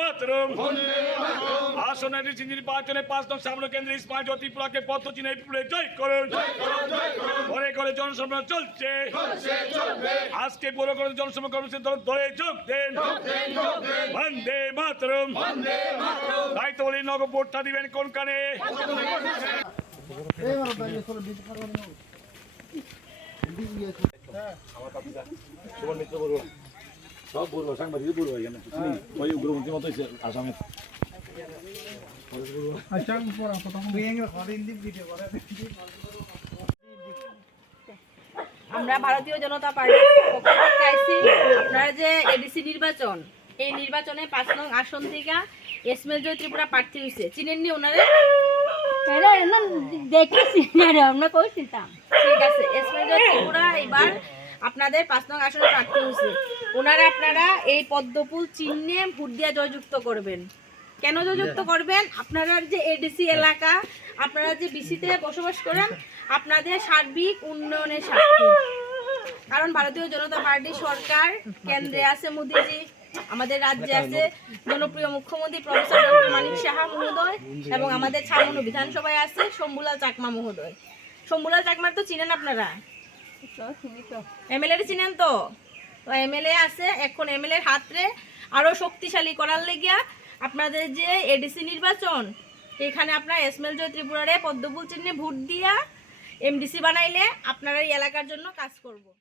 মাতরম। আসনের নির্বাচনে 5 নং সামনে কেন্দ্রে ইসমাইল ত্রিপুরাকে পথ চিহ্নে পুরে জয় করুন। ঘরে ঘরে জনসম্মেলন চলছে, আজকে বড় করে জনসভা কর্মসূচি দলে যোগ দেন। বন্দে মাতরম। দায়িত্ব বলি নগর ভোটটা দিবেন কোন কানে? সব বলবো সাংবাদিক বলবো এখানে ওই উগ্রপন্থী মতো আসামে আমরা ভারতীয় জনতা পার্টির পক্ষ থেকে আইছি। আপনারা যে এডিসি নির্বাচন, এই নির্বাচনে 5 নং আসন থেকে এসমেল জয় ত্রিপুরা প্রার্থী হয়েছে, চিনেননি ওনারে? দেখেছি আমরা কইছিলাম। ঠিক আছে, এসমেল জয় ত্রিপুরা এবার আপনাদের 5 নং আসনে প্রার্থী হয়েছে। ওনারা আপনারা এই পদ্মফুল চিহ্নে ভোট দিয়ে জয়যুক্ত করবেন। কেন জয়যুক্ত করবেন? আপনারা যে এডিসি এলাকা, আপনারা যে বিসিতে বসবাস করেন, আপনাদের সার্বিক উন্নয়নের স্বার্থে। কারণ ভারতীয় জনতা পার্টি সরকার কেন্দ্রে আছে মোদীজি, আমাদের রাজ্যে আছে জনপ্রিয় মুখ্যমন্ত্রী প্রফেসর ডক্টর মানিক সাহা মহোদয়, এবং আমাদের ছামনু বিধানসভায় আছে শম্ভুলাল চাকমা মহোদয়। শম্ভুলাল চাকমার তো চিনেন আপনারা, এমএলএ চিনেন তো? এমএলএ আছে, এখন এমএলএ হাতে আরো শক্তিশালী করার লেগিয়া আপনাদের যে এডিসি নির্বাচন, এখানে আপনারা এসমেল জয় ত্রিপুরারে পদ্মফুল চিহ্নে ভোট দিয়া এমডিসি বানাইলে আপনারা এই এলাকার জন্য কাজ করব।